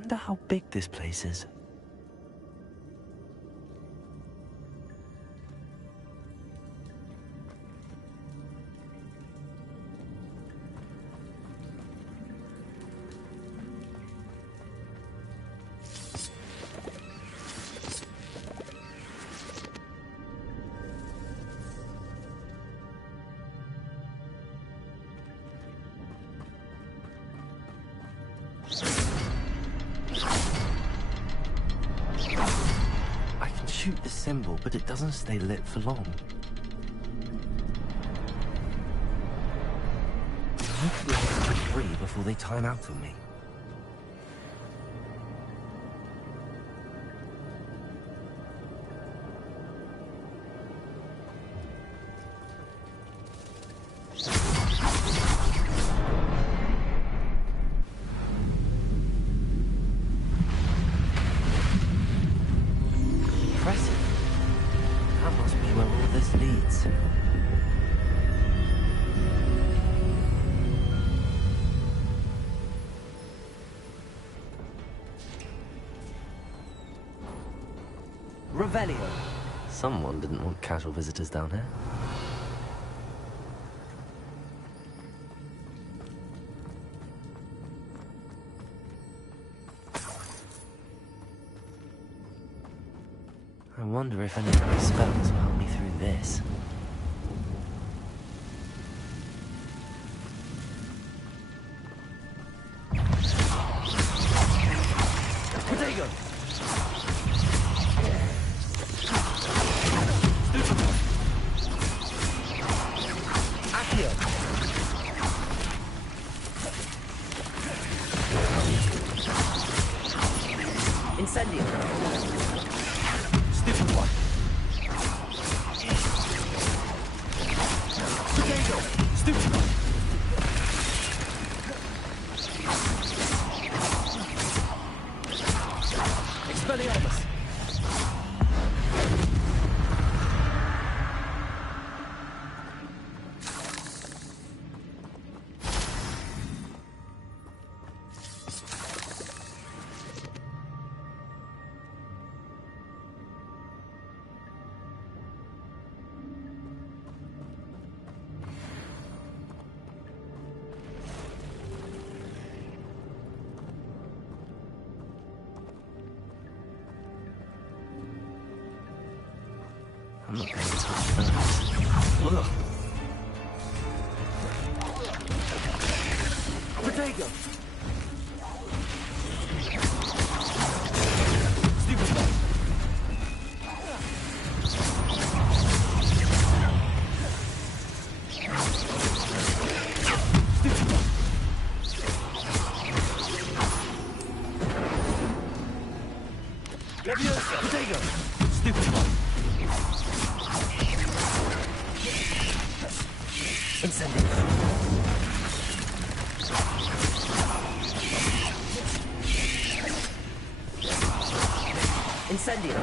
wonder how big this place is. Shoot the symbol, but it doesn't stay lit for long. I need to be able to be free before they time out on me. That must be where all this leads. Revelio. Someone didn't want casual visitors down here. I wonder if any of my spells will help me through this. Potato! Accio! Incendio! Stupid one. Potato! Stupid one. Expelliarmus. I'm not going to touch those. Potato! Stupid one. Stupid one. Leviosa! Potato! Stupid one. Incendio. Incendio.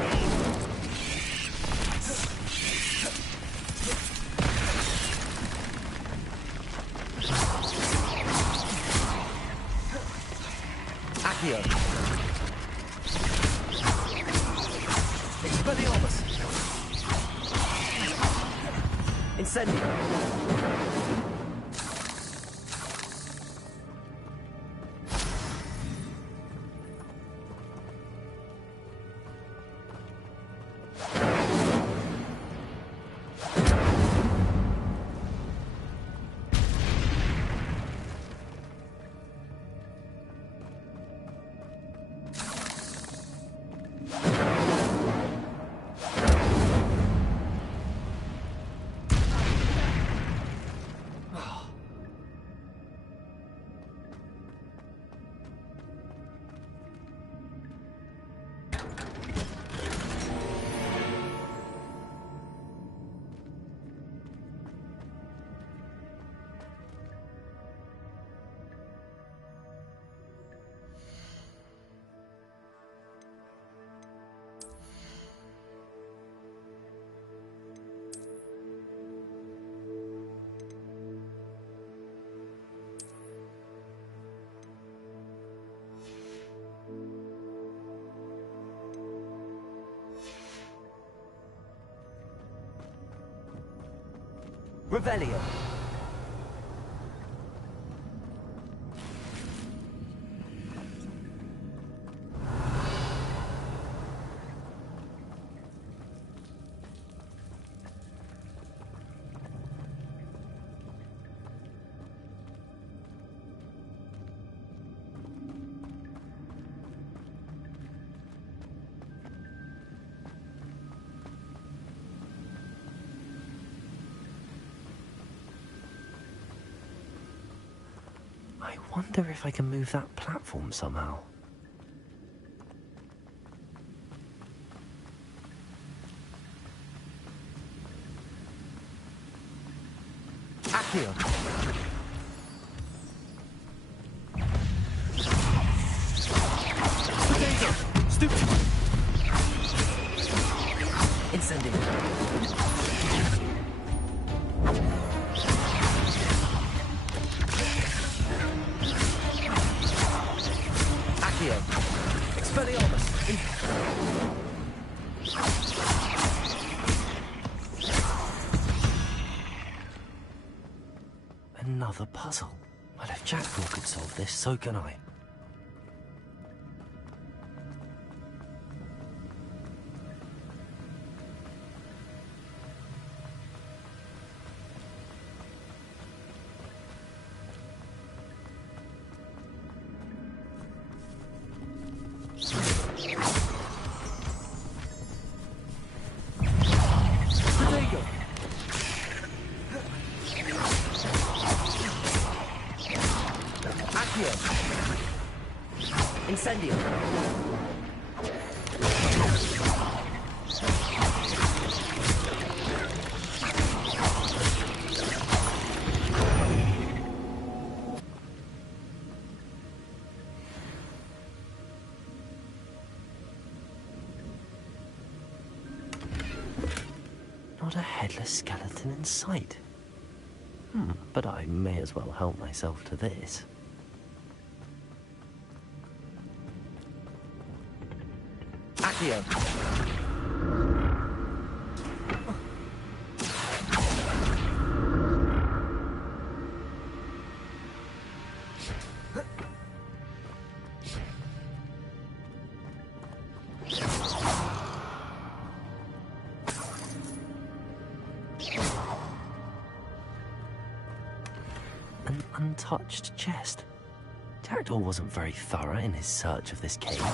Accio. Expelliarmus. Incendio. Revelio. I wonder if I can move that platform somehow. Accio. Stupid. Incendio. Another puzzle. Well, if Jackdaw could solve this, so can I. Incendio. Not a headless skeleton in sight. But I may as well help myself to this. Accio. An untouched chest. Jackdaw wasn't very thorough in his search of this cave.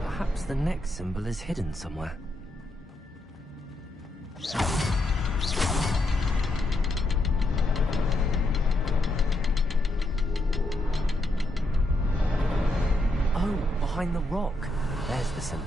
Perhaps the next symbol is hidden somewhere. Oh, behind the rock. There's the symbol.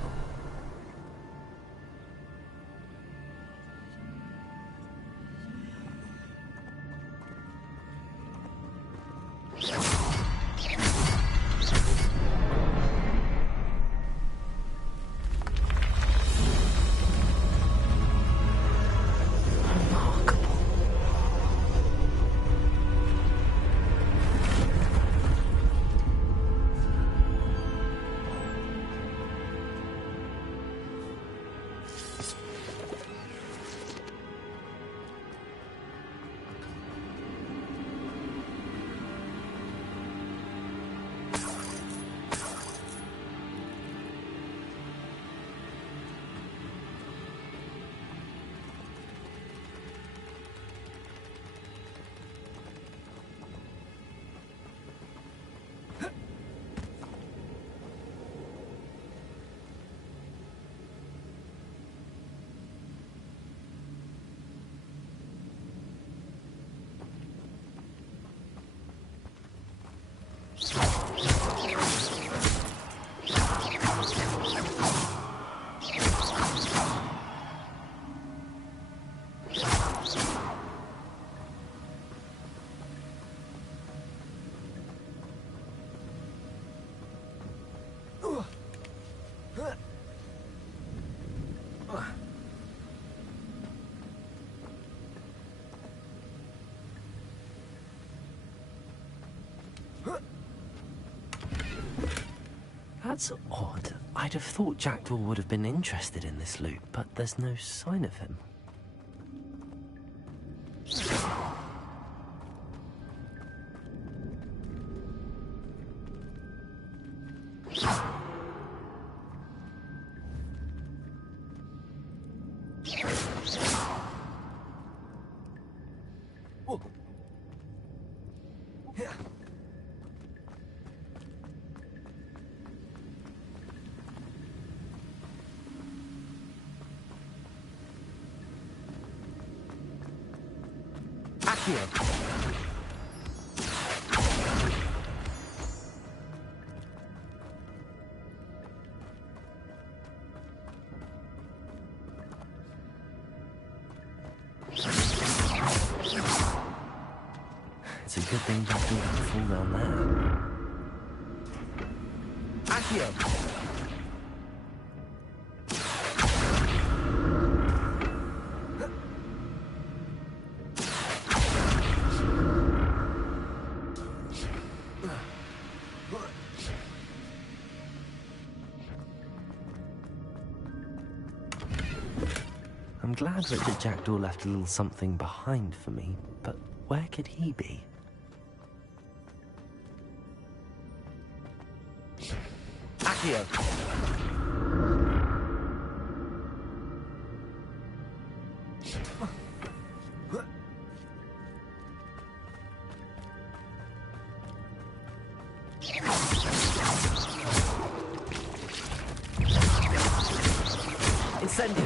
That's odd. I'd have thought Jackdaw would have been interested in this loot, but there's no sign of him. It's a good thing Jackdaw didn't fall down there. Accio! I'm glad Richard Jackdaw left a little something behind for me, but where could he be? Accio! Incendio!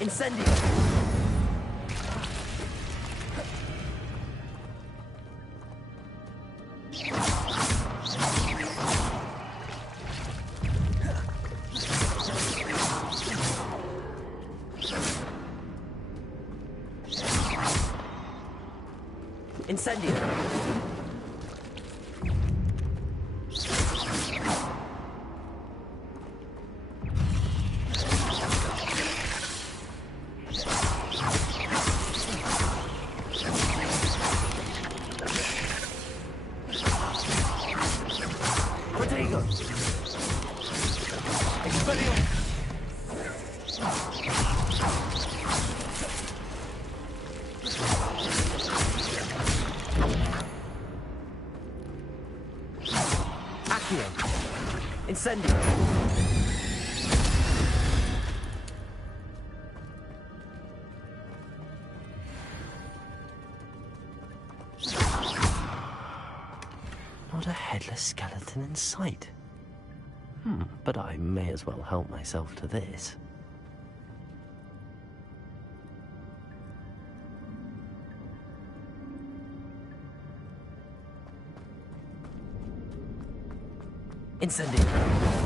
Incendio! Incendio! Incendio! Not a headless skeleton in sight. But I may as well help myself to this. Incendio!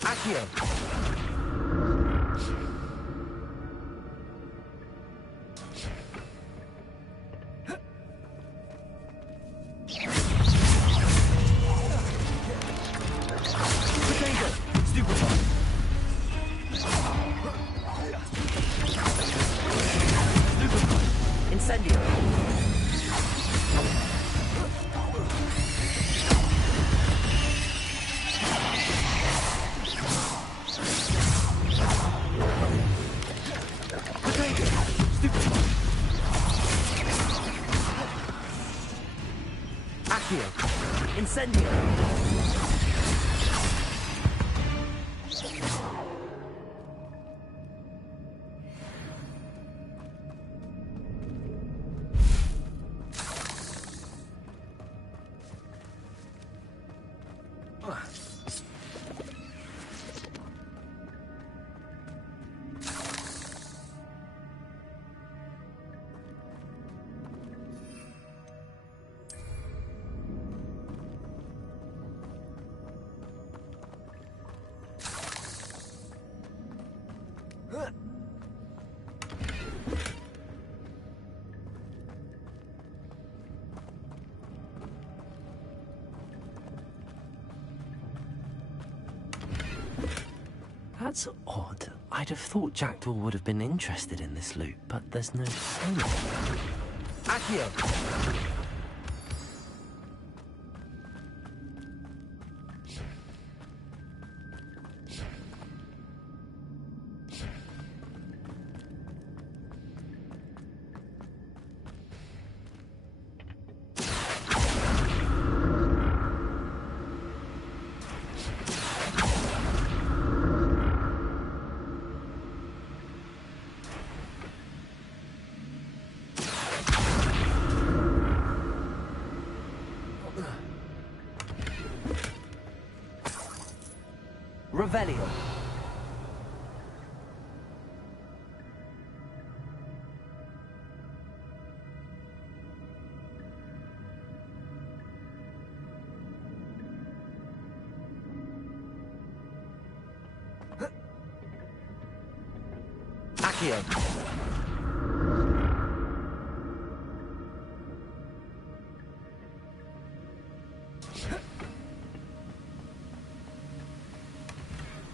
Accio. Incendio. That's odd. I'd have thought Jackdaw would have been interested in this loot, but there's no sign of it. Accio. Revelio. Accio.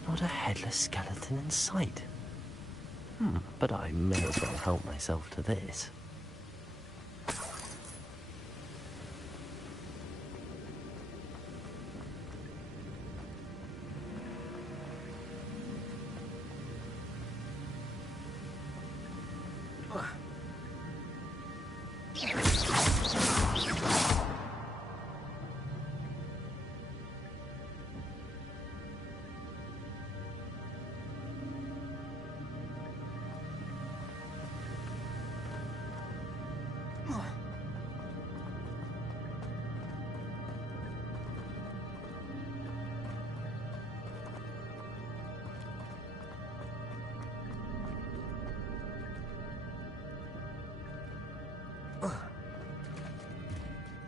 Not a headless skeleton in sight. But I may as well help myself to this.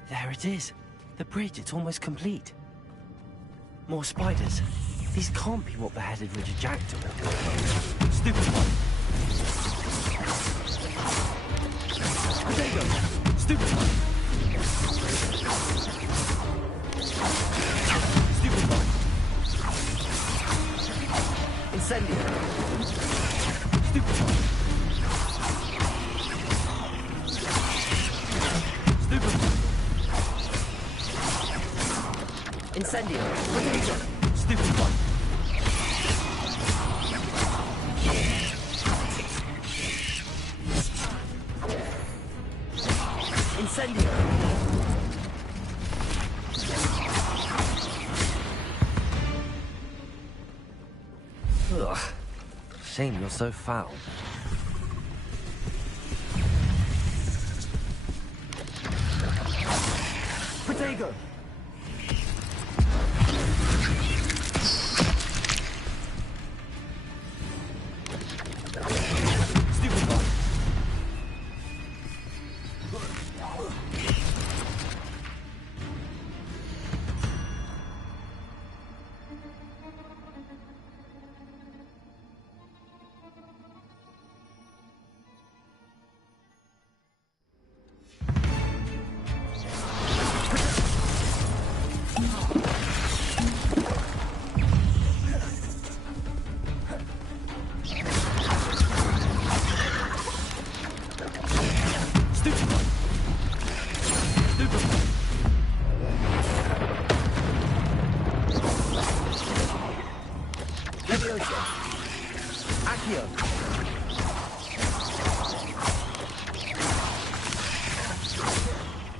There it is. The bridge, it's almost complete. More spiders. These can't be what beheaded Richard Jackdaw. Stupid one. There you go. Stupid one. Stupid one. Incendio. Stupid one. Incendio. Stupid one. Incendio. Ugh. Shame you're so foul. Protego. Accio.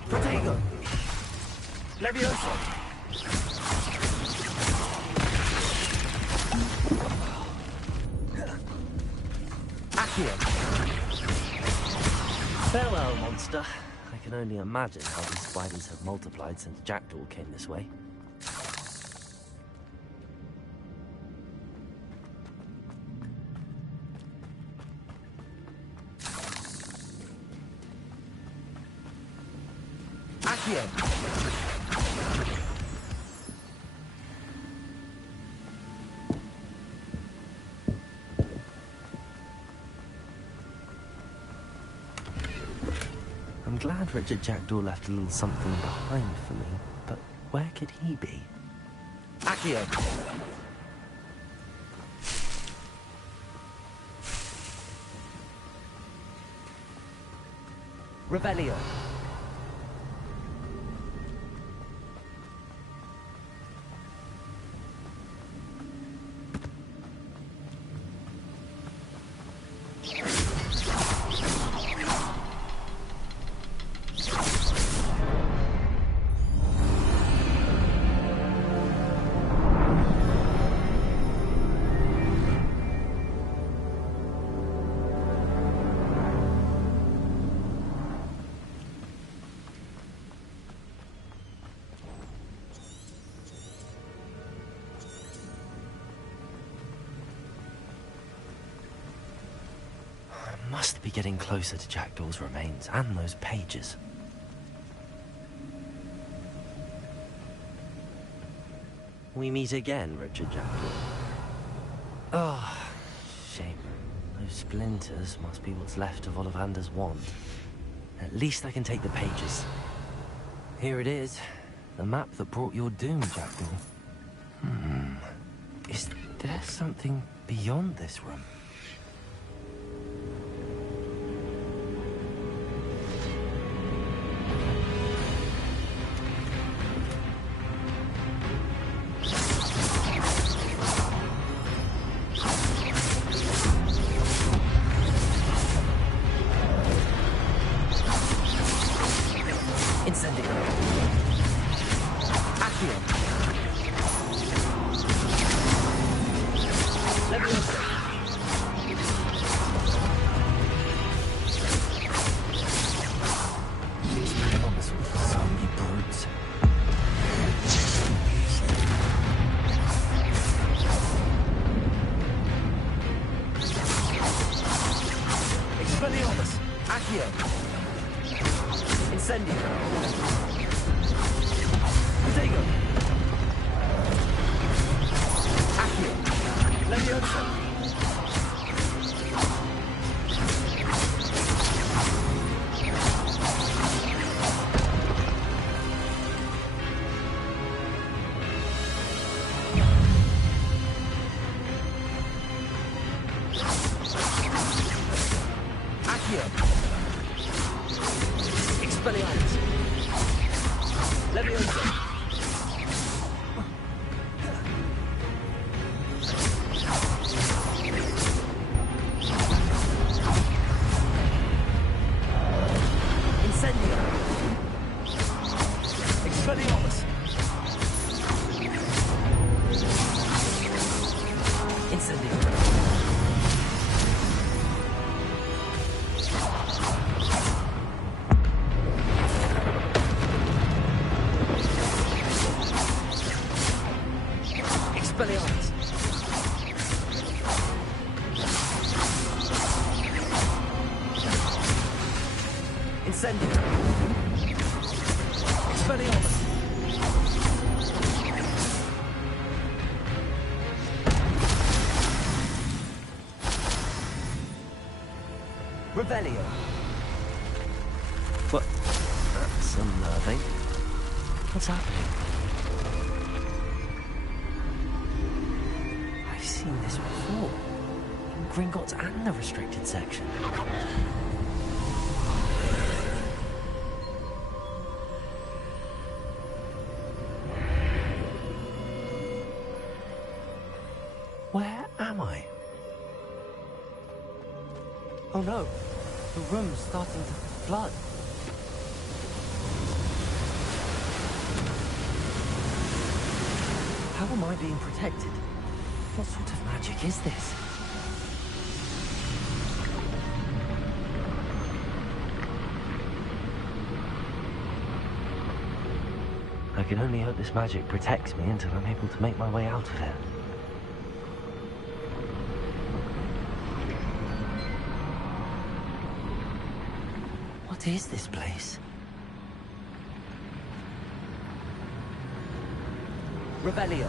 Protego. Levioso. Accio. Farewell, monster. I can only imagine how these spiders have multiplied since Jackdaw came this way. Accio. I'm glad Richard Jackdaw left a little something behind for me, but where could he be? Accio. Revelio. Must be getting closer to Jackdaw's remains and those pages. We meet again, Richard Jackdaw. Oh, shame. Those splinters must be what's left of Ollivander's wand. At least I can take the pages. Here it is. The map that brought your doom, Jackdaw. Is there something beyond this room? Revelio. What? That's unnerving. What's happening? I've seen this before. In Gringotts and the restricted section. Where am I? Oh no, the room's starting to flood. How am I being protected? What sort of magic is this? I can only hope this magic protects me until I'm able to make my way out of it. What is this place? Revelio.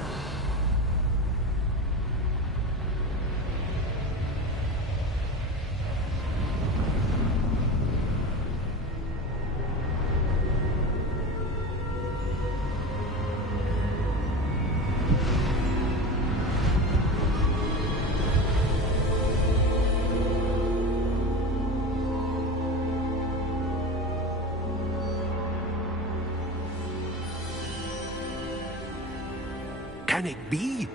Can it be?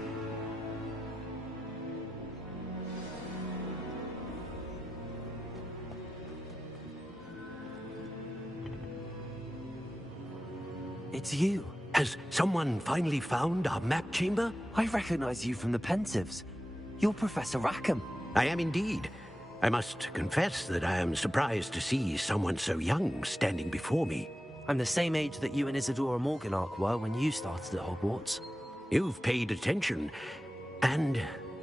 It's you. Has someone finally found our map chamber? I recognize you from the Pensives. You're Professor Rackham. I am indeed. I must confess that I am surprised to see someone so young standing before me. I'm the same age that you and Isadora Morganach were when you started at Hogwarts. You've paid attention, and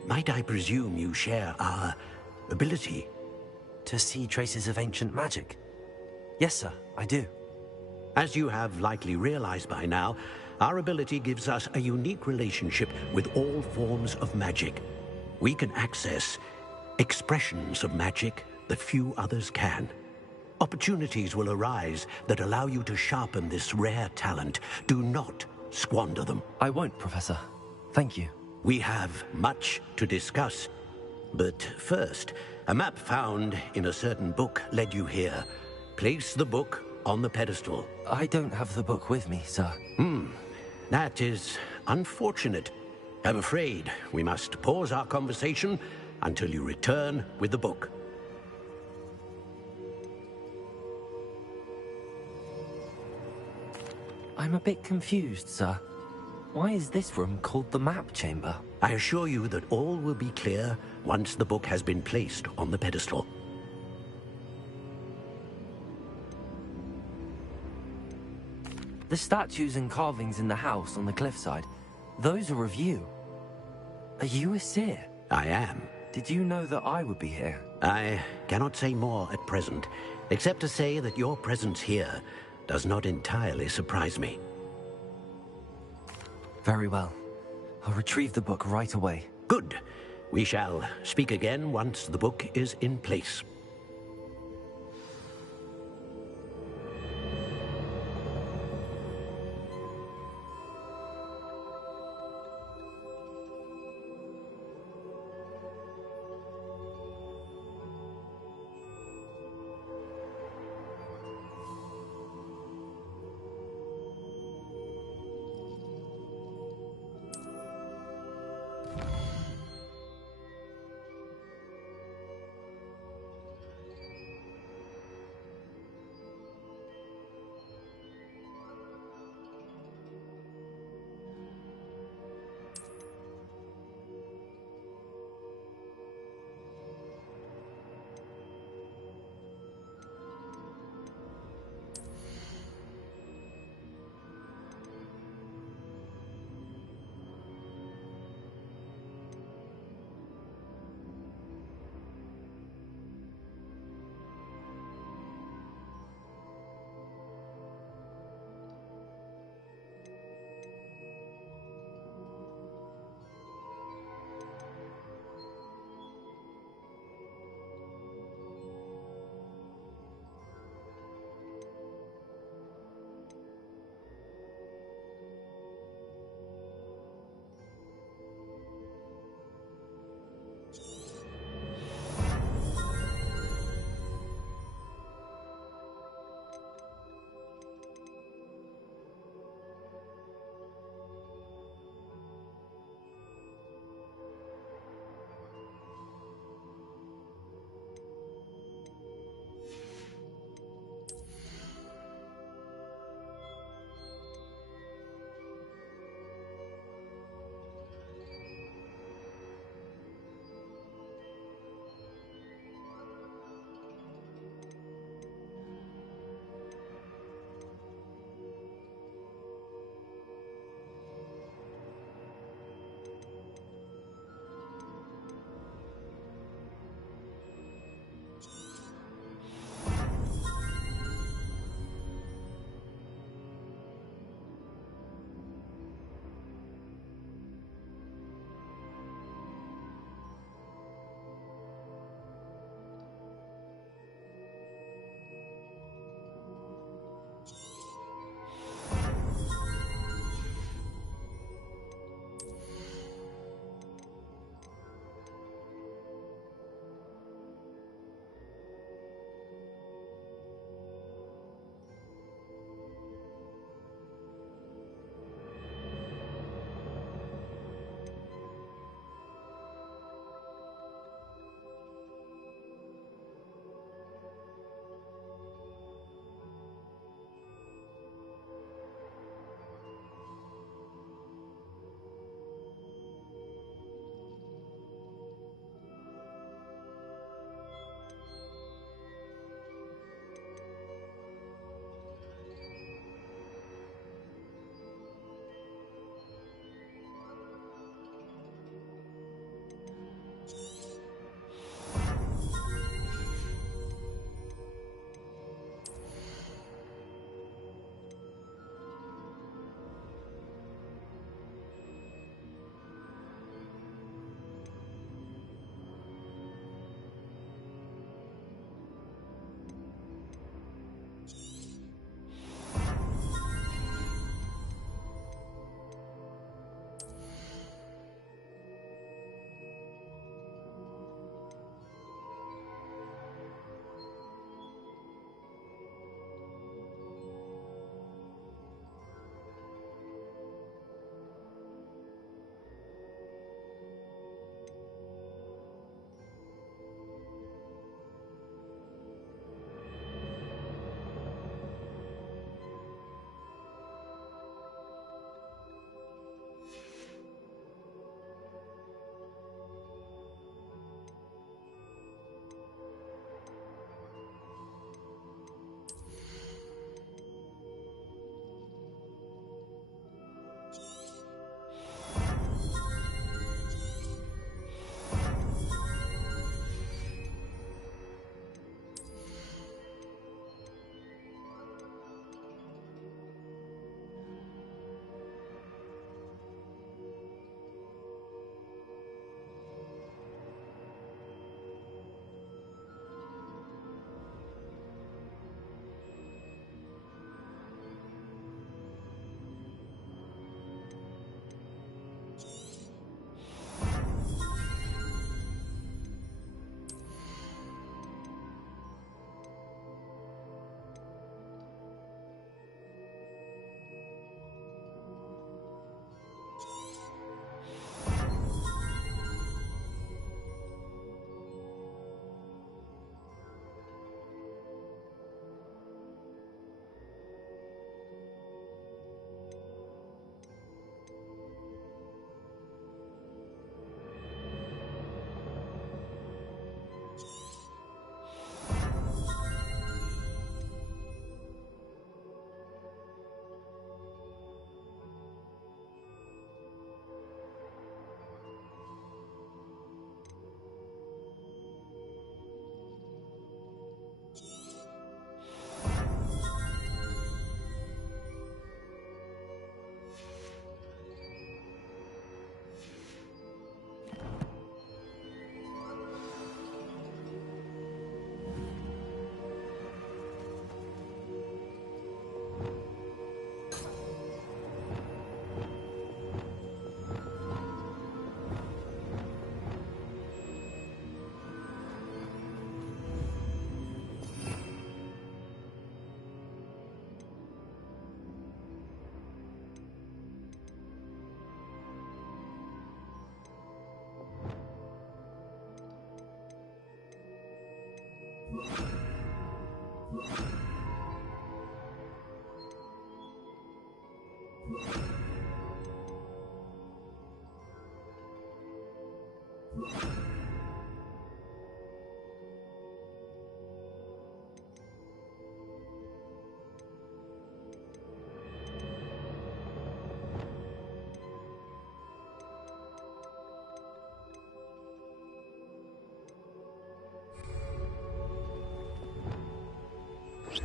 might I presume you share our ability? To see traces of ancient magic? Yes, sir, I do. As you have likely realized by now, our ability gives us a unique relationship with all forms of magic. We can access expressions of magic that few others can. Opportunities will arise that allow you to sharpen this rare talent. Do not squander them. I won't, Professor. Thank you. We have much to discuss. But first, a map found in a certain book led you here. Place the book on the pedestal. I don't have the book with me, sir. That is unfortunate. I'm afraid we must pause our conversation until you return with the book. I'm a bit confused, sir. Why is this room called the map chamber? I assure you that all will be clear once the book has been placed on the pedestal. The statues and carvings in the house on the cliffside, those are of you. Are you a seer? I am. Did you know that I would be here? I cannot say more at present, except to say that your presence here does not entirely surprise me. Very well. I'll retrieve the book right away. Good. We shall speak again once the book is in place.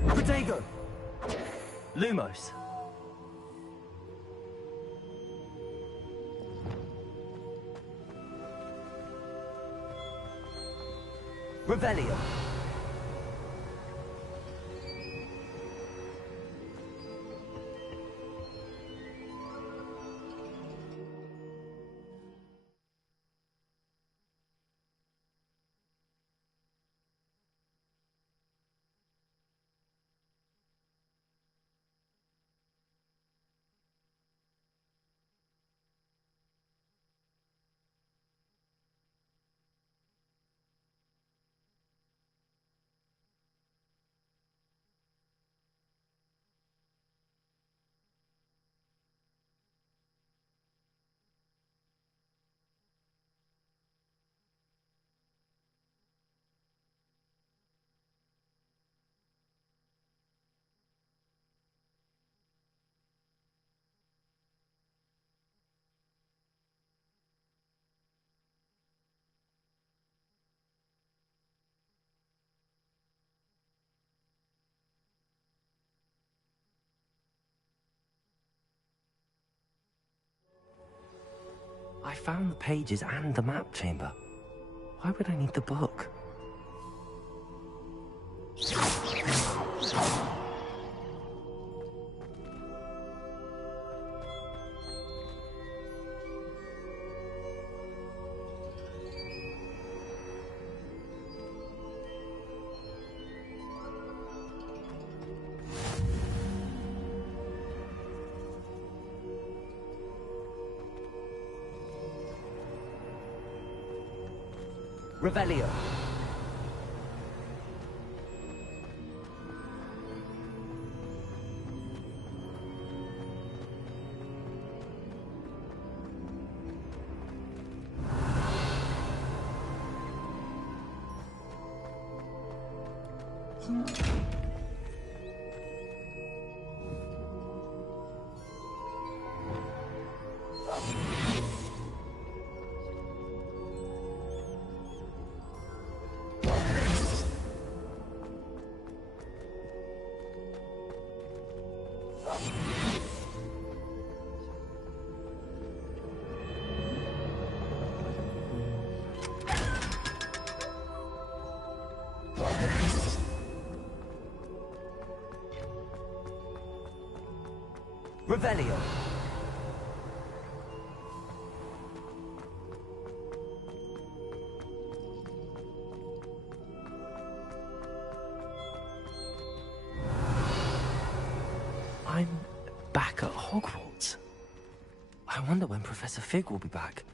Protego! Lumos. Revelio. I found the pages and the map chamber. Why would I need the book? Revelio. Revelio. I'm back at Hogwarts. I wonder when Professor Fig will be back.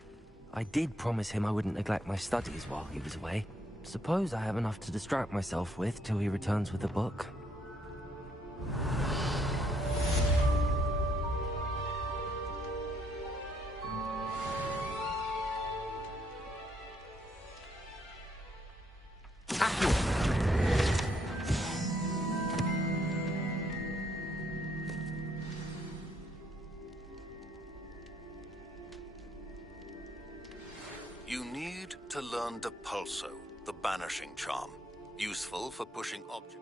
I did promise him I wouldn't neglect my studies while he was away. Suppose I have enough to distract myself with till he returns with a book. You need to learn the pulso, the banishing charm, useful for pushing objects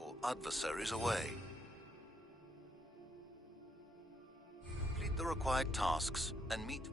or adversaries away. Complete the required tasks and meet.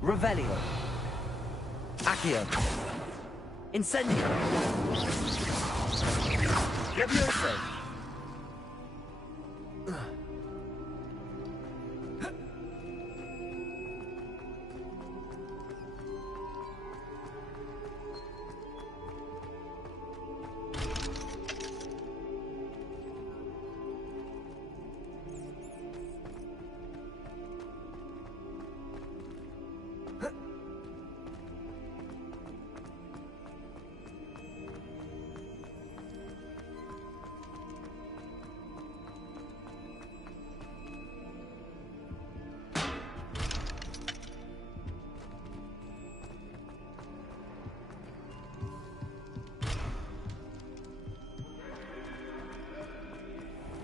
Revelio. Accio. Incendio. Levioso.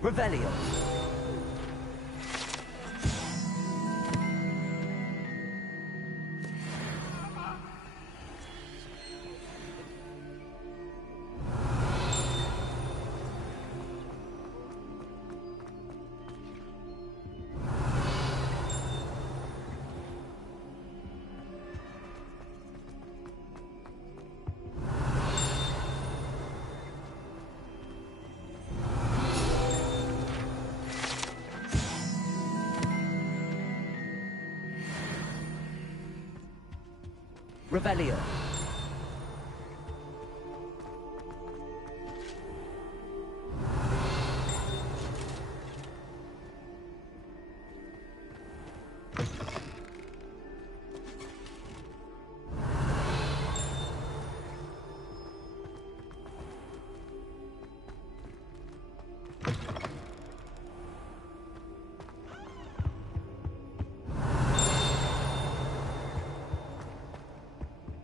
Revelio. Revelio.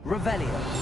Revelio.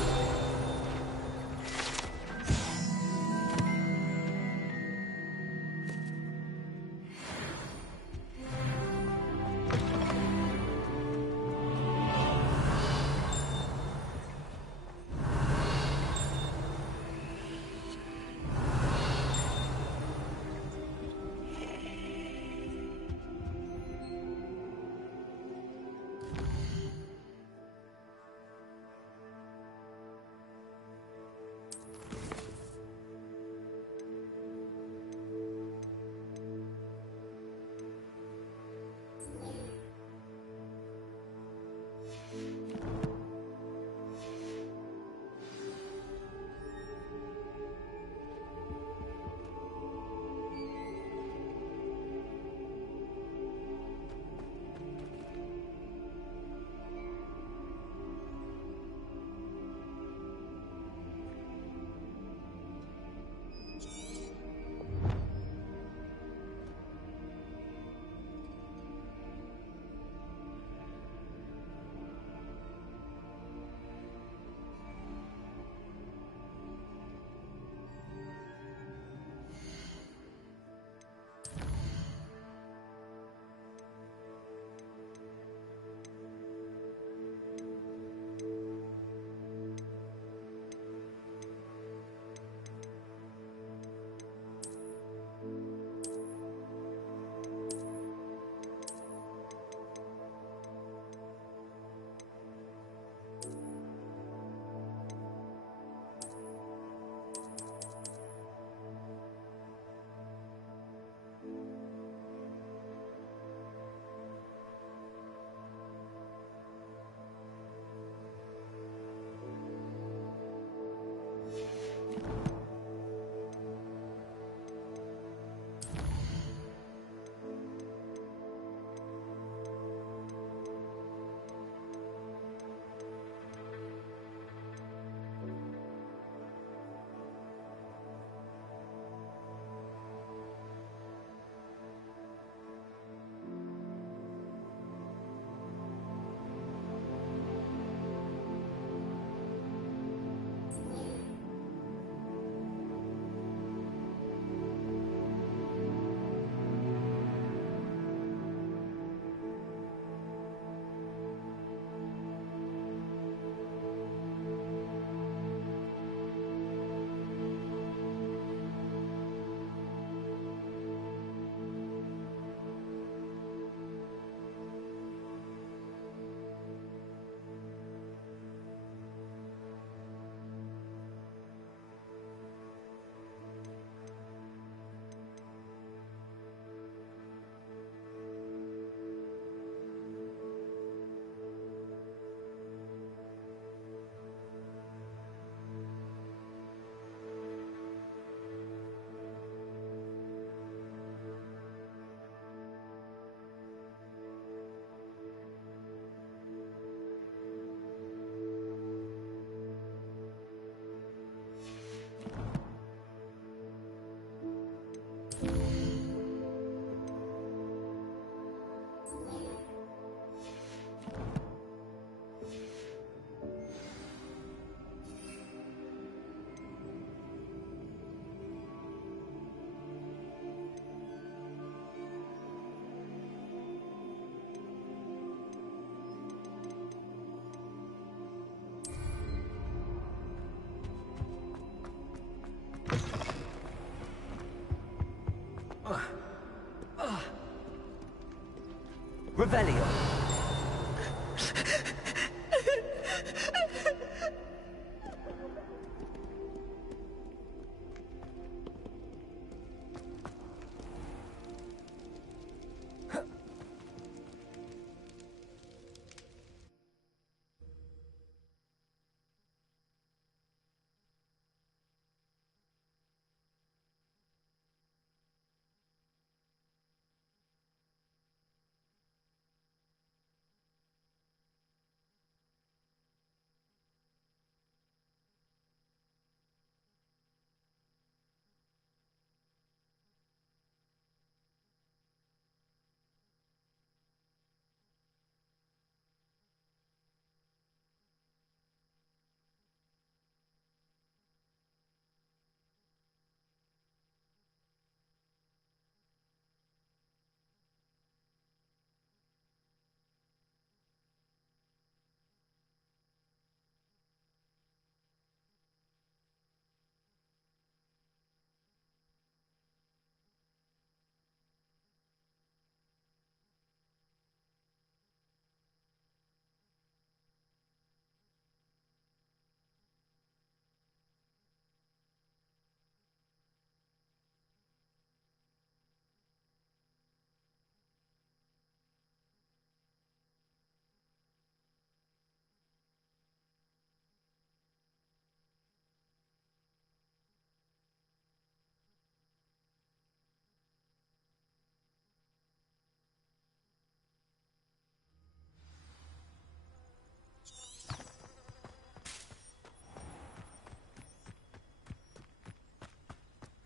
Revelio.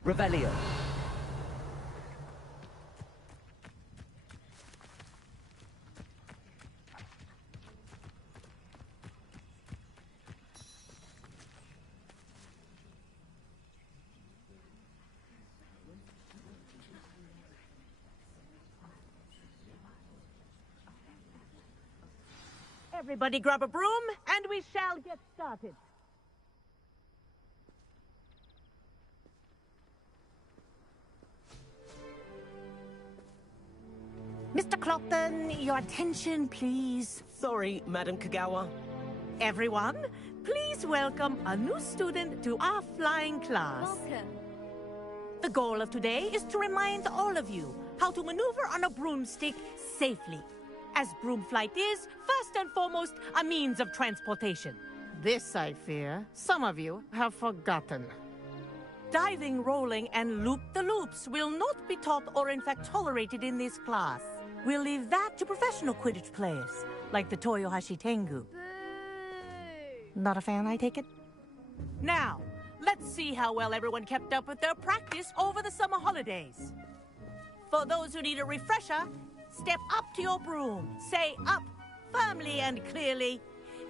Revelio. Everybody grab a broom, and we shall get started. Mr. Clopton, your attention, please. Sorry, Madam Kagawa. Everyone, please welcome a new student to our flying class. Welcome. The goal of today is to remind all of you how to maneuver on a broomstick safely, as broom flight is, first and foremost, a means of transportation. This, I fear, some of you have forgotten. Diving, rolling, and loop-the-loops will not be taught or in fact tolerated in this class. We'll leave that to professional Quidditch players, like the Toyohashi Tengu. Boo! Not a fan, I take it? Now, let's see how well everyone kept up with their practice over the summer holidays. For those who need a refresher, step up to your broom, say up firmly and clearly,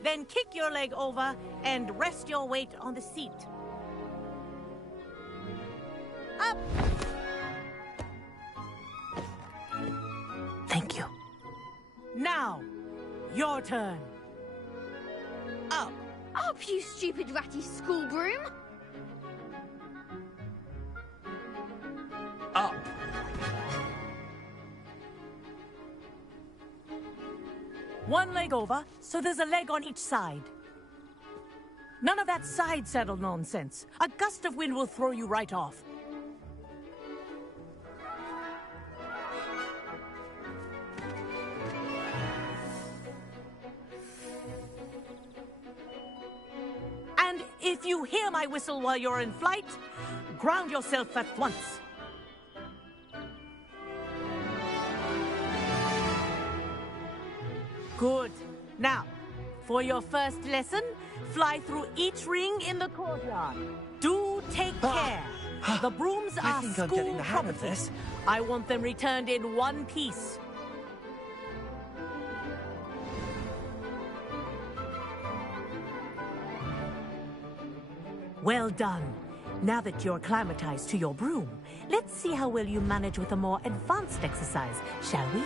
then kick your leg over and rest your weight on the seat. Up! Thank you. Now, your turn. Up. Up, you stupid ratty school broom! Up. One leg over, so there's a leg on each side. None of that side saddle nonsense. A gust of wind will throw you right off. And if you hear my whistle while you're in flight, ground yourself at once. Good. Now, for your first lesson, fly through each ring in the courtyard. Do take care. The brooms I are think I'm school getting the hang of property. this. I want them returned in one piece. Well done. Now that you're acclimatized to your broom, let's see how well you manage with a more advanced exercise, shall we?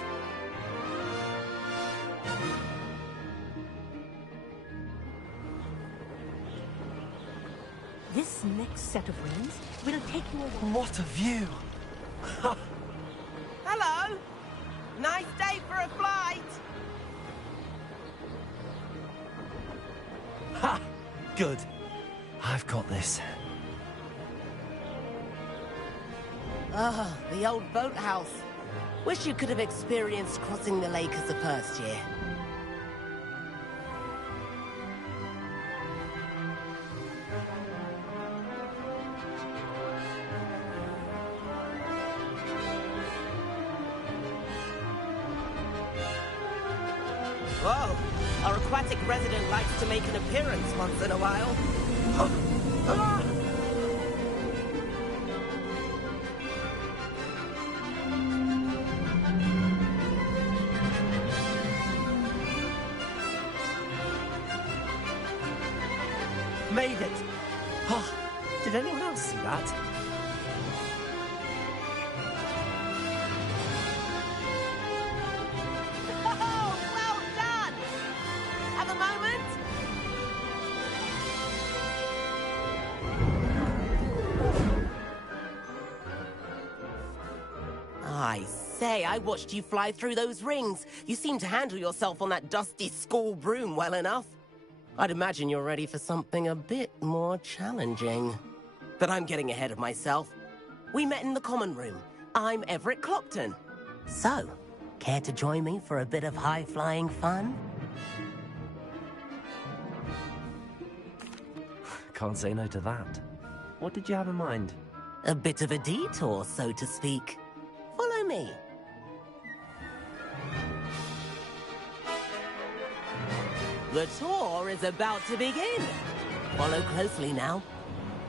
This next set of rings will take you over. What a view! Hello! Nice day for a flight! Ha! Good. I've got this. Ah, the old boathouse. Wish you could have experienced crossing the lake as a first year. Whoa! Our aquatic resident likes to make an appearance once in a while. Made it! Oh, did anyone else see that? Oh, well done! Have a moment? I say, I watched you fly through those rings. You seem to handle yourself on that dusty school broom well enough. I'd imagine you're ready for something a bit more challenging. But I'm getting ahead of myself. We met in the common room. I'm Everett Clopton. So, care to join me for a bit of high-flying fun? Can't say no to that. What did you have in mind? A bit of a detour, so to speak. Follow me. The tour is about to begin. Follow closely now.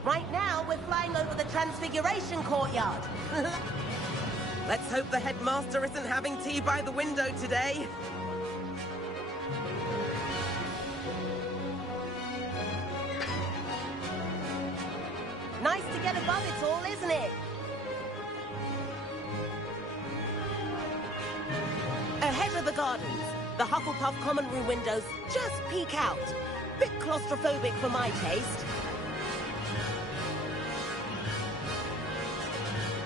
Right now, we're flying over the Transfiguration Courtyard. Let's hope the headmaster isn't having tea by the window today. Nice to get above it all, isn't it? Ahead of the gardens, the Hufflepuff common room windows just peek out. Bit claustrophobic for my taste.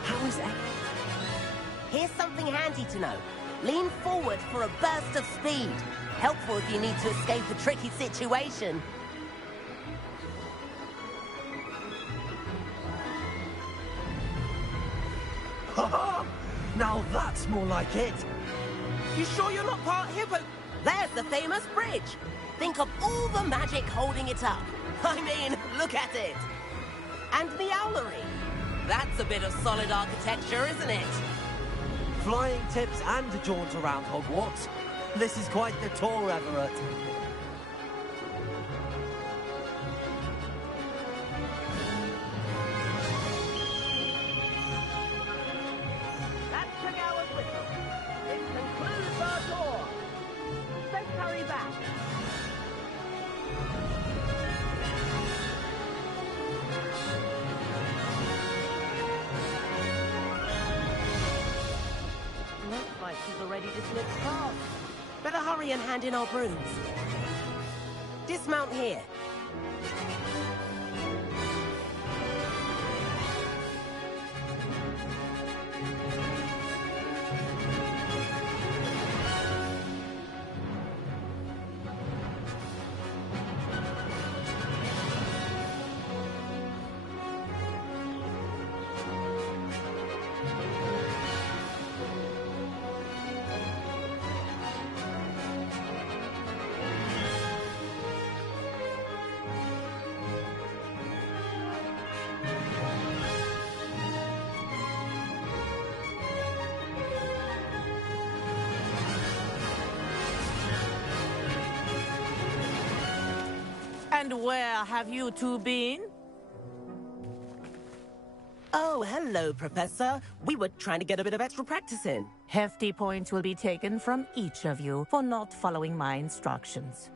How is that? Here's something handy to know. Lean forward for a burst of speed. Helpful if you need to escape a tricky situation. Now that's more like it. You sure you're not part hippo? There's the famous bridge. Think of all the magic holding it up. I mean, look at it. And the owlery. That's a bit of solid architecture, isn't it? Flying tips and a jaunt around Hogwarts. This is quite the tour, Everett. That took our whistle. This concludes our tour. Let's hurry back. Looks like she's already dismissed class. Better hurry and hand in our brooms. Dismount here. And where have you two been? Oh, hello, Professor. We were trying to get a bit of extra practice in. Hefty points will be taken from each of you for not following my instructions.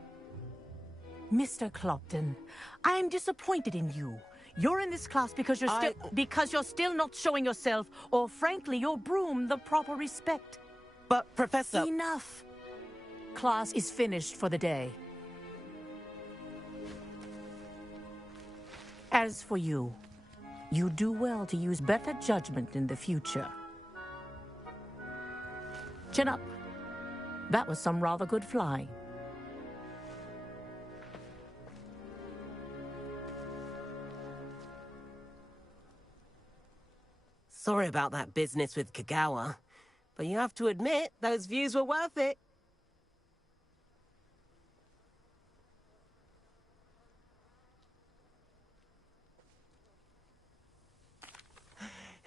Mr. Clopton, I am disappointed in you. You're in this class because you're still not showing yourself, or frankly, your broom, the proper respect. But, Professor... Enough. Class is finished for the day. As for you, you do well to use better judgment in the future. Chin up. That was some rather good flying. Sorry about that business with Kagawa, but you have to admit, those views were worth it.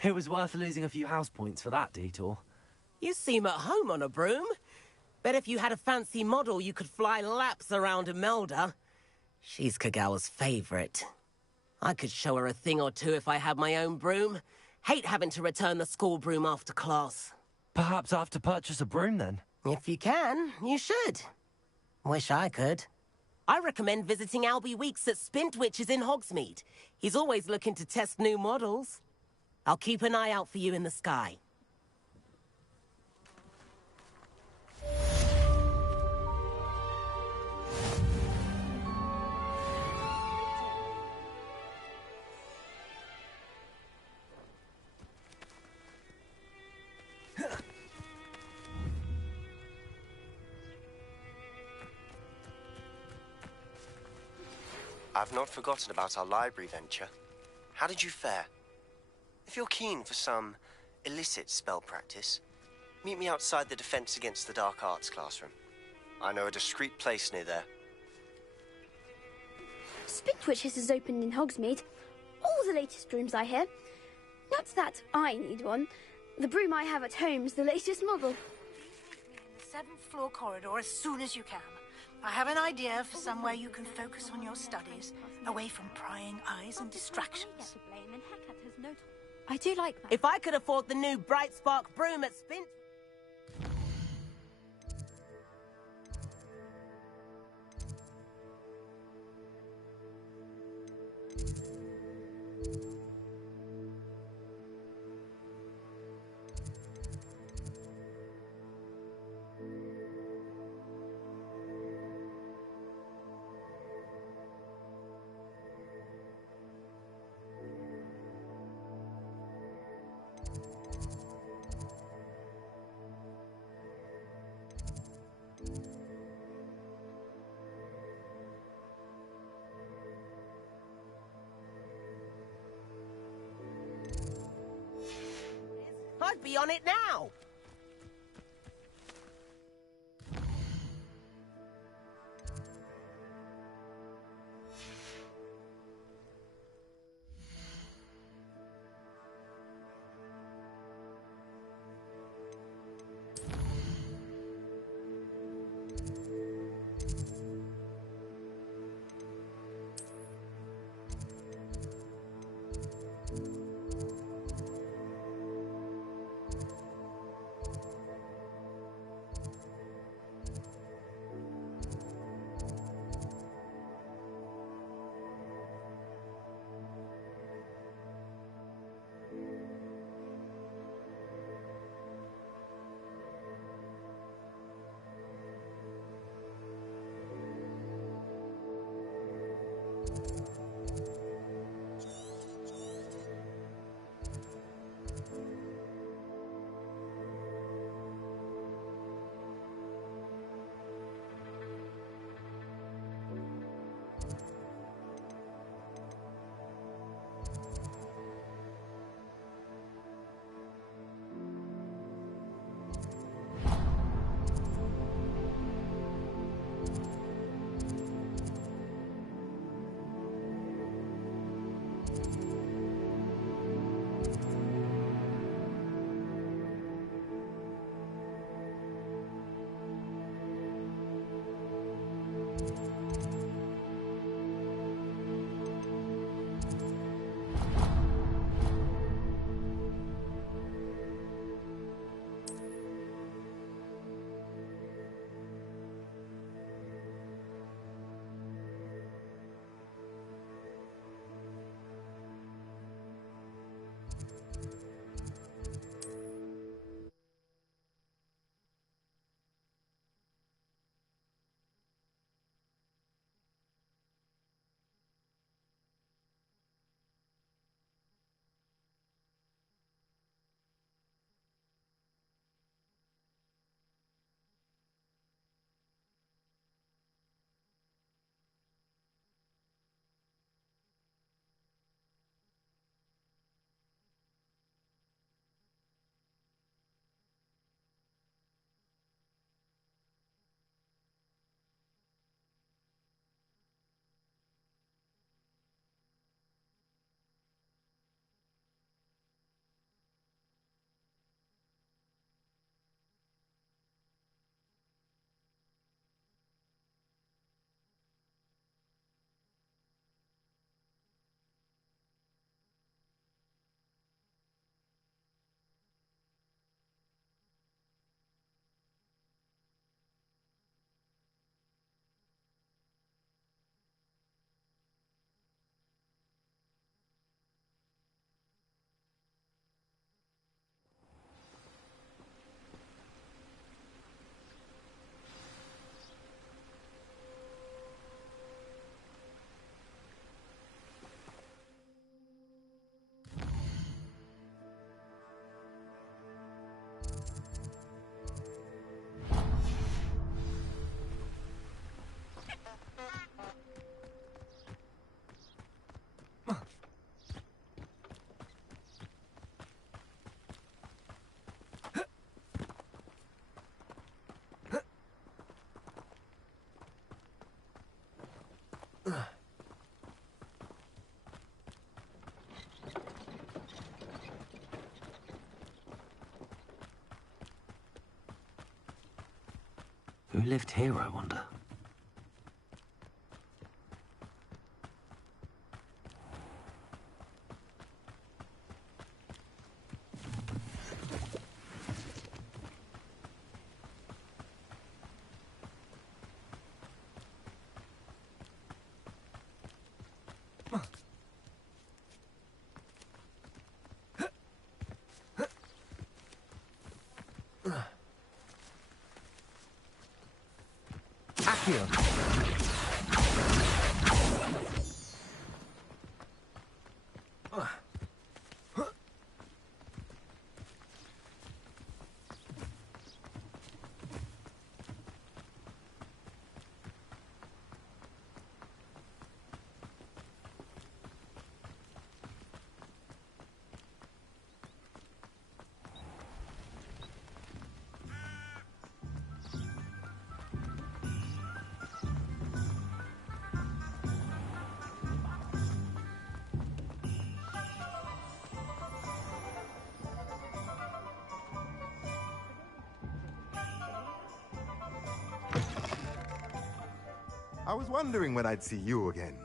It was worth losing a few house points for that detour. You seem at home on a broom. Bet if you had a fancy model, you could fly laps around Imelda. She's Kagawa's favorite. I could show her a thing or two if I had my own broom. Hate having to return the school broom after class. Perhaps I have to purchase a broom then? If you can, you should. Wish I could. I recommend visiting Albie Weeks at Spintwitches in Hogsmeade. He's always looking to test new models. I'll keep an eye out for you in the sky. I've not forgotten about our library venture. How did you fare? If you're keen for some illicit spell practice, meet me outside the Defense Against the Dark Arts classroom. I know a discreet place near there. Spintwitches is opened in Hogsmeade. All the latest brooms, I hear. Not that I need one. The broom I have at home's the latest model. In the 7th floor corridor as soon as you can. I have an idea for somewhere you can focus on your studies, away from prying eyes and distractions. I do like that. If I could afford the new Bright Spark broom at Spint... I'd be on it now! Who lived here, I wonder? I was wondering when I'd see you again.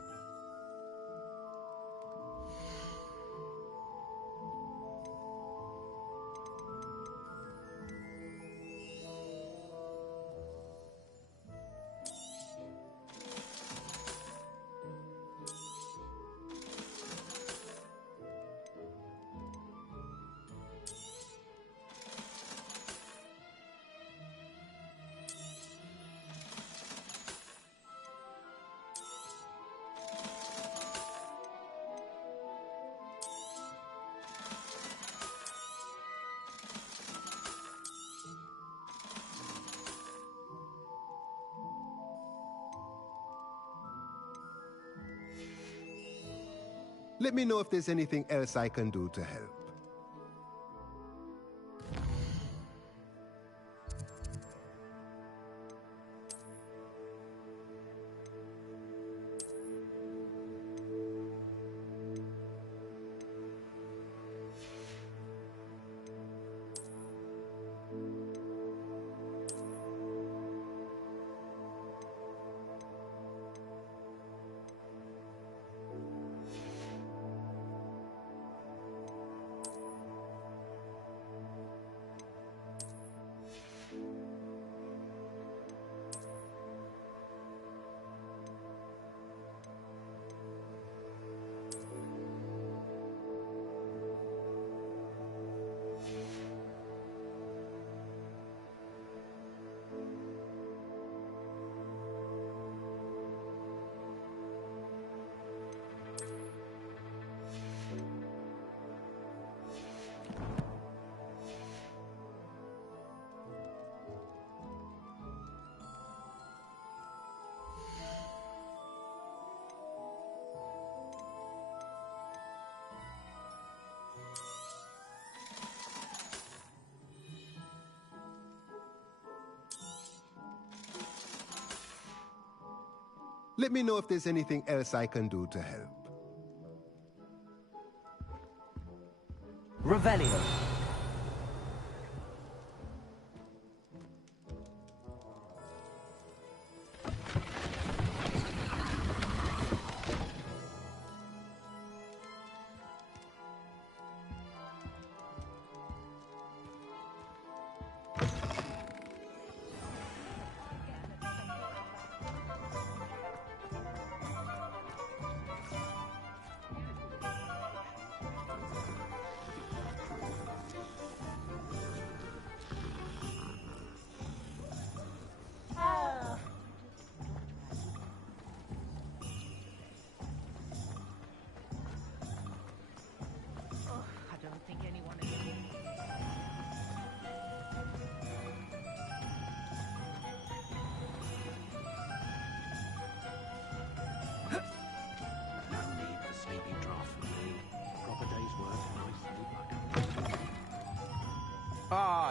Let me know if there's anything else I can do to help. Let me know if there's anything else I can do to help. Revelio.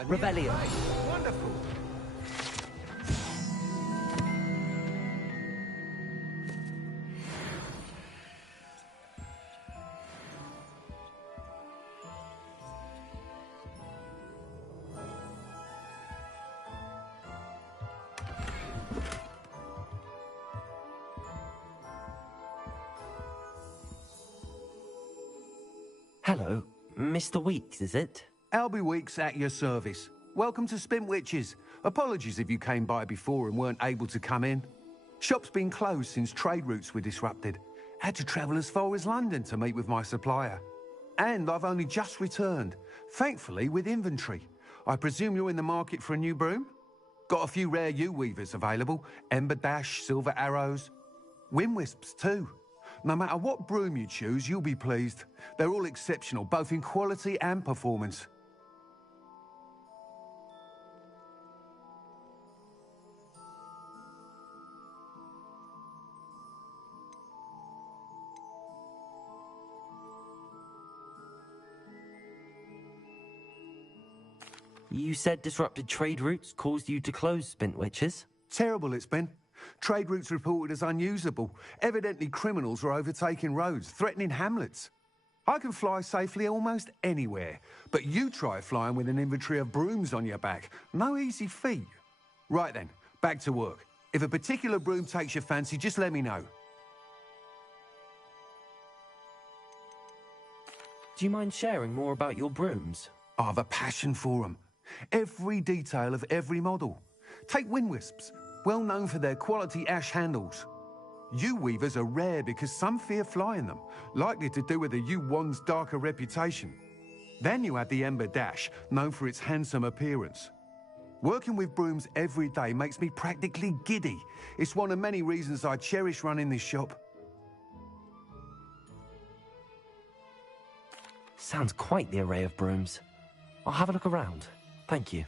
Rebellion. Wonderful. Hello, Mr. Weeks, is it? Albie Weeks at your service. Welcome to Spintwitches. Apologies if you came by before and weren't able to come in. Shop's been closed since trade routes were disrupted. Had to travel as far as London to meet with my supplier. And I've only just returned, thankfully with inventory. I presume you're in the market for a new broom? Got a few rare U-weavers available. Ember Dash, Silver Arrows. Wind Wisps too. No matter what broom you choose, you'll be pleased. They're all exceptional, both in quality and performance. You said disrupted trade routes caused you to close Spintwitches? Terrible it's been. Trade routes reported as unusable. Evidently criminals were overtaking roads, threatening hamlets. I can fly safely almost anywhere, but you try flying with an inventory of brooms on your back. No easy feat. Right then, back to work. If a particular broom takes your fancy, just let me know. Do you mind sharing more about your brooms? I have a passion for them. Every detail of every model. Take Wind Wisps, well known for their quality ash handles. U-weavers are rare because some fear flying them, likely to do with the U-wand's darker reputation. Then you have the Ember Dash, known for its handsome appearance. Working with brooms every day makes me practically giddy. It's one of many reasons I cherish running this shop. Sounds quite the array of brooms. I'll have a look around. Thank you.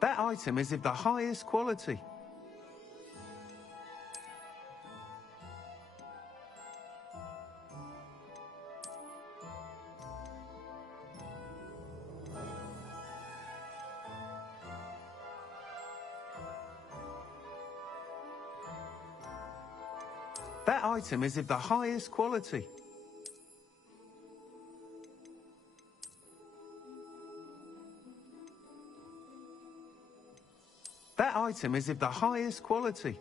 That item is of the highest quality. That item is of the highest quality. That item is of the highest quality.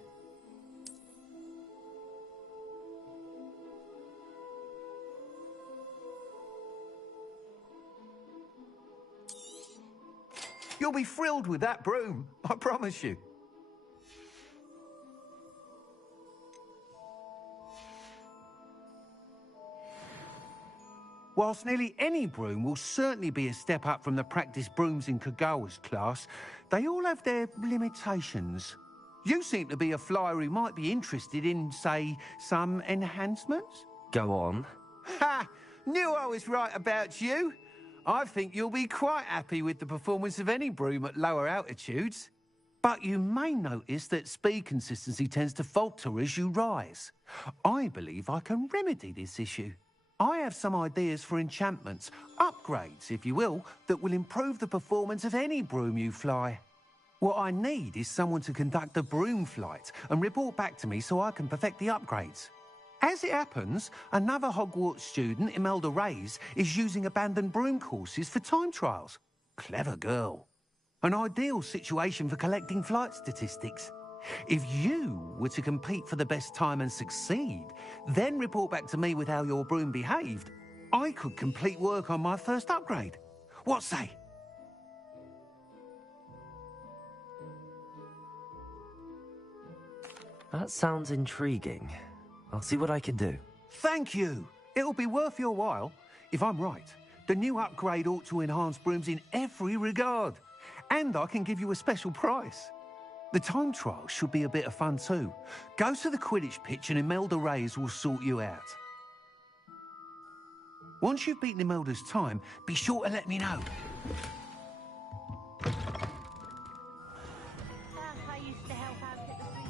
You'll be thrilled with that broom, I promise you. Whilst nearly any broom will certainly be a step up from the practice brooms in Kagawa's class, they all have their limitations. You seem to be a flyer who might be interested in, say, some enhancements? Go on. Ha! Knew I was right about you. I think you'll be quite happy with the performance of any broom at lower altitudes. But you may notice that speed consistency tends to falter as you rise. I believe I can remedy this issue. I have some ideas for enchantments, upgrades, if you will, that will improve the performance of any broom you fly. What I need is someone to conduct a broom flight and report back to me so I can perfect the upgrades. As it happens, another Hogwarts student, Imelda Reyes, is using abandoned broom courses for time trials. Clever girl. An ideal situation for collecting flight statistics. If you were to compete for the best time and succeed, then report back to me with how your broom behaved, I could complete work on my first upgrade. What say? That sounds intriguing. I'll see what I can do. Thank you. It'll be worth your while. If I'm right, the new upgrade ought to enhance brooms in every regard. And I can give you a special price. The time trial should be a bit of fun too. Go to the Quidditch pitch and Imelda Reyes will sort you out. Once you've beaten Imelda's time, be sure to let me know. I used to help out at the free.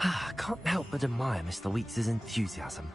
I can't help but admire Mr. Weeks' enthusiasm.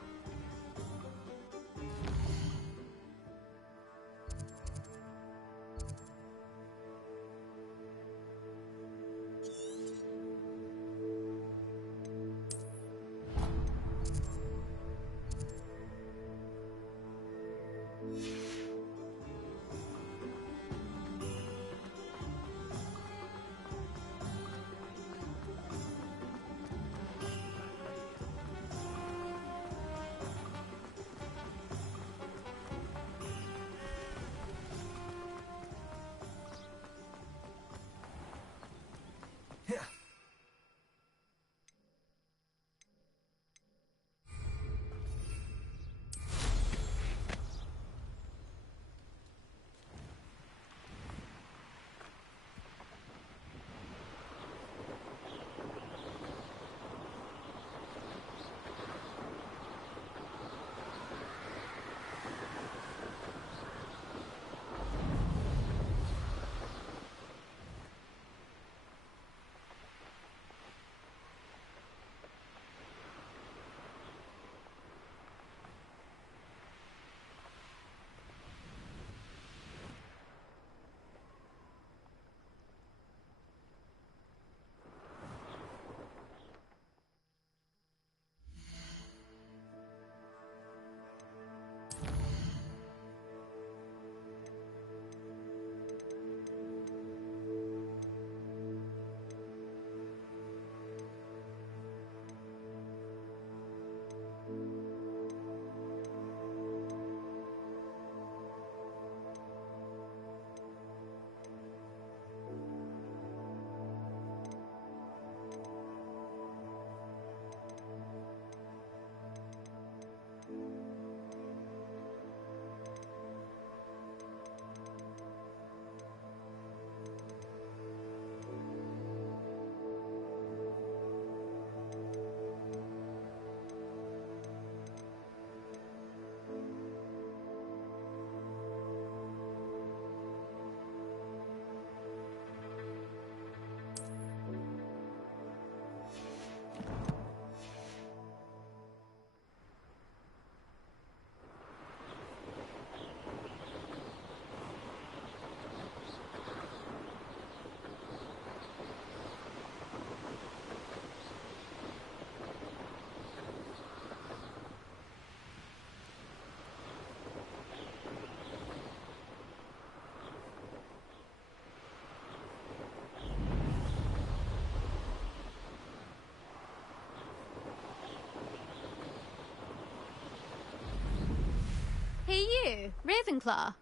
Hey you, Ravenclaw.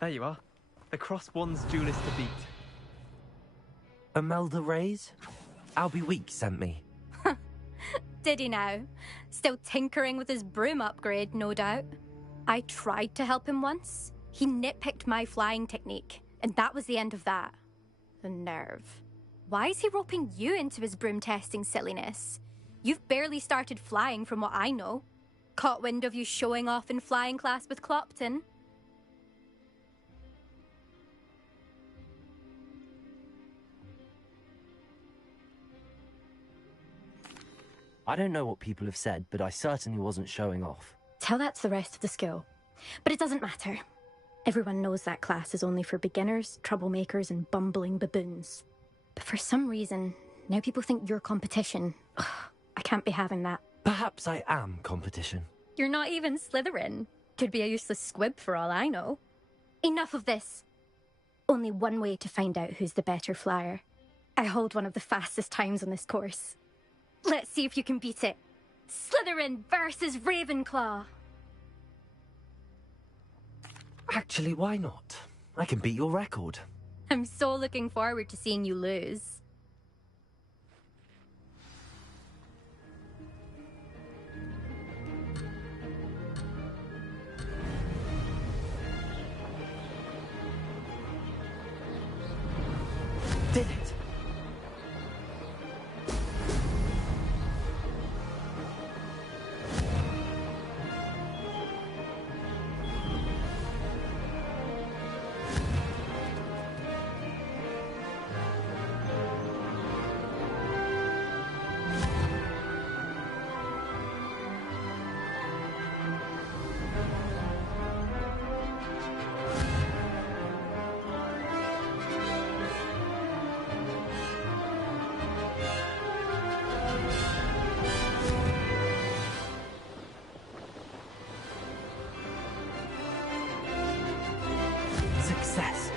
There you are. The cross one's duelist to beat. Imelda Reyes? Albie Weeks sent me. Did he now? Still tinkering with his broom upgrade, no doubt. I tried to help him once. He nitpicked my flying technique, and that was the end of that. The nerve. Why is he roping you into his broom testing silliness? You've barely started flying from what I know. Caught wind of you showing off in flying class with Clopton. I don't know what people have said, but I certainly wasn't showing off. Tell that to the rest of the school. But it doesn't matter. Everyone knows that class is only for beginners, troublemakers, and bumbling baboons. But for some reason, now people think you're competition. Ugh, I can't be having that. Perhaps I am competition. You're not even Slytherin. Could be a useless squib for all I know. Enough of this. Only one way to find out who's the better flyer. I hold one of the fastest times on this course. Let's see if you can beat it. Slytherin versus Ravenclaw. Actually, why not? I can beat your record. I'm so looking forward to seeing you lose. Did it? Success.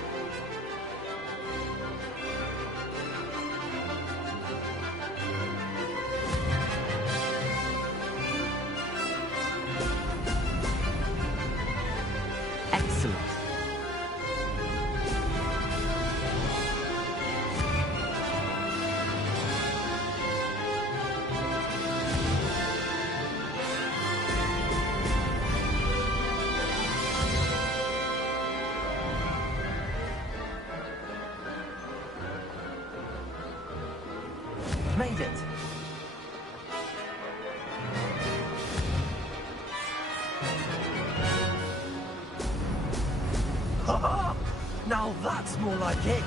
Excellent. Made it. Now that's more like it.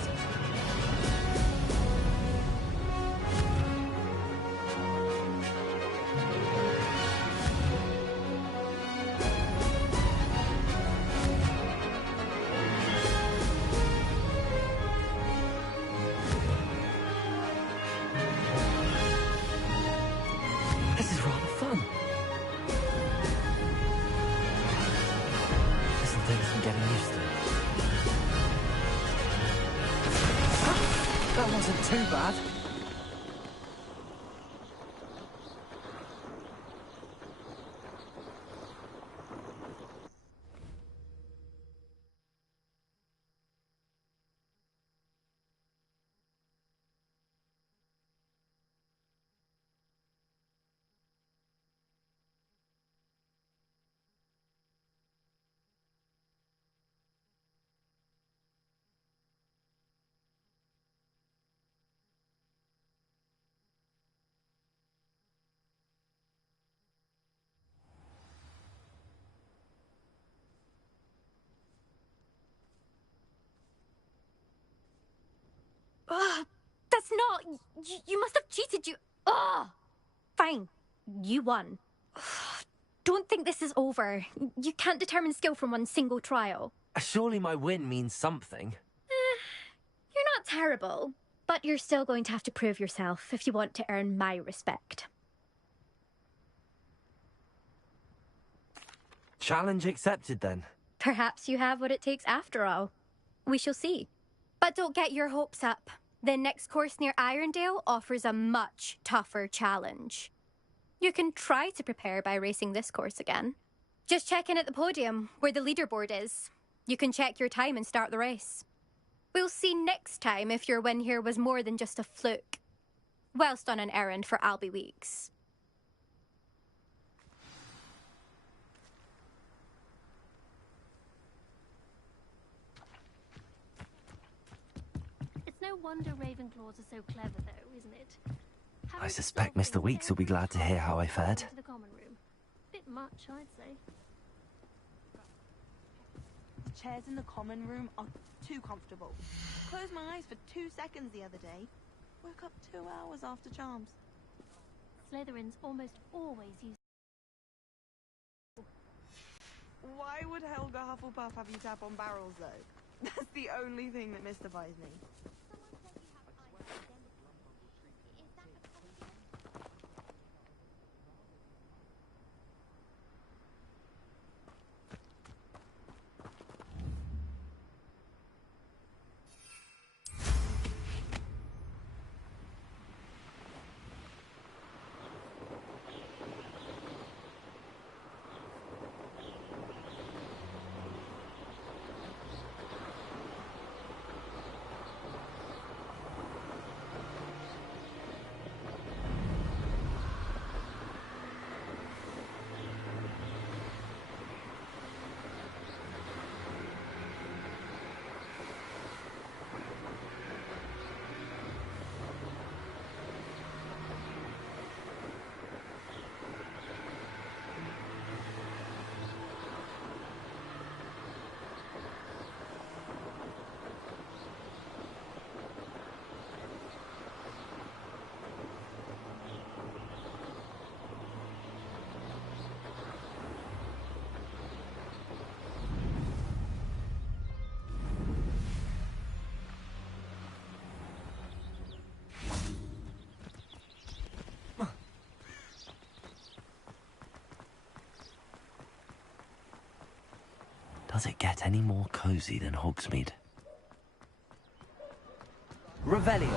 This is rather fun. This'll take some getting used to. That wasn't too bad. Ugh, that's not... You must have cheated, you... Ugh! Fine. You won. Ugh, don't think this is over. You can't determine skill from one single trial. Surely my win means something. You're not terrible, but you're still going to have to prove yourself if you want to earn my respect. Challenge accepted, then. Perhaps you have what it takes after all. We shall see. But don't get your hopes up. The next course near Irondale offers a much tougher challenge. You can try to prepare by racing this course again. Just check in at the podium, where the leaderboard is. You can check your time and start the race. We'll see next time if your win here was more than just a fluke. Whilst on an errand for Albie Weeks. No wonder Ravenclaws are so clever, though, isn't it? I suspect Mr. Weeks will be glad to hear how I fared. To the common room. Bit much, I'd say. The chairs in the common room are too comfortable. Closed my eyes for 2 seconds the other day. Woke up 2 hours after charms. Slytherins almost always use... Why would Helga Hufflepuff have you tap on barrels, though? That's the only thing that mystifies me. Does it get any more cozy than Hogsmeade? Revelio.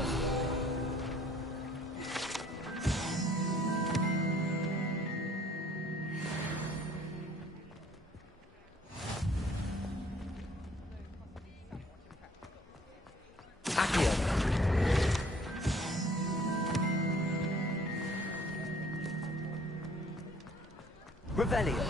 Accio. Revelio.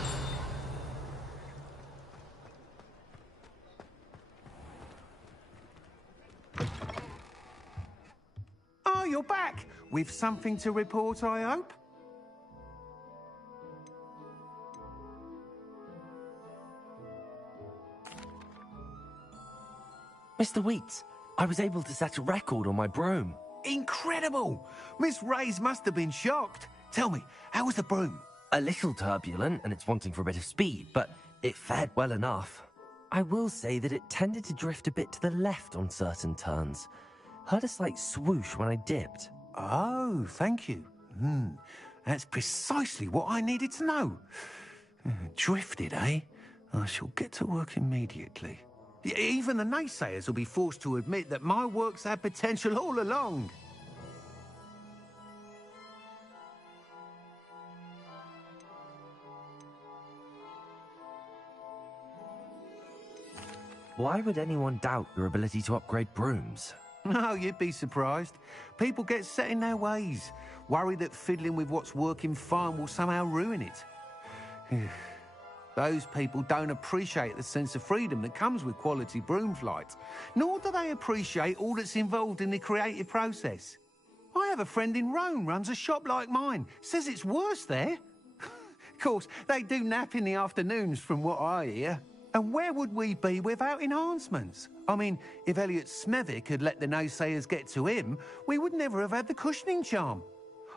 You're back with something to report, I hope. Mr. Wheats, I was able to set a record on my broom. Incredible! Miss Reyes must have been shocked. Tell me, how was the broom? A little turbulent, and it's wanting for a bit of speed, but it fared well enough. I will say that it tended to drift a bit to the left on certain turns. Heard a slight swoosh when I dipped. Oh, thank you. That's precisely what I needed to know. Drifted, eh? I shall get to work immediately. Even the naysayers will be forced to admit that my work's had potential all along. Why would anyone doubt your ability to upgrade brooms? No, you'd be surprised. People get set in their ways, worry that fiddling with what's working fine will somehow ruin it. Those people don't appreciate the sense of freedom that comes with quality broom flight, nor do they appreciate all that's involved in the creative process. I have a friend in Rome runs a shop like mine, says it's worse there. Of course, they do nap in the afternoons from what I hear. And where would we be without enhancements? I mean, if Elliot Smethwick had let the naysayers get to him, we would never have had the cushioning charm.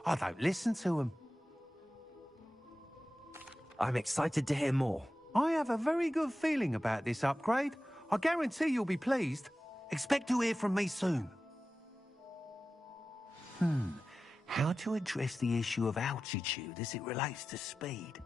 I don't listen to them. I'm excited to hear more. I have a very good feeling about this upgrade. I guarantee you'll be pleased. Expect to hear from me soon. How to address the issue of altitude as it relates to speed?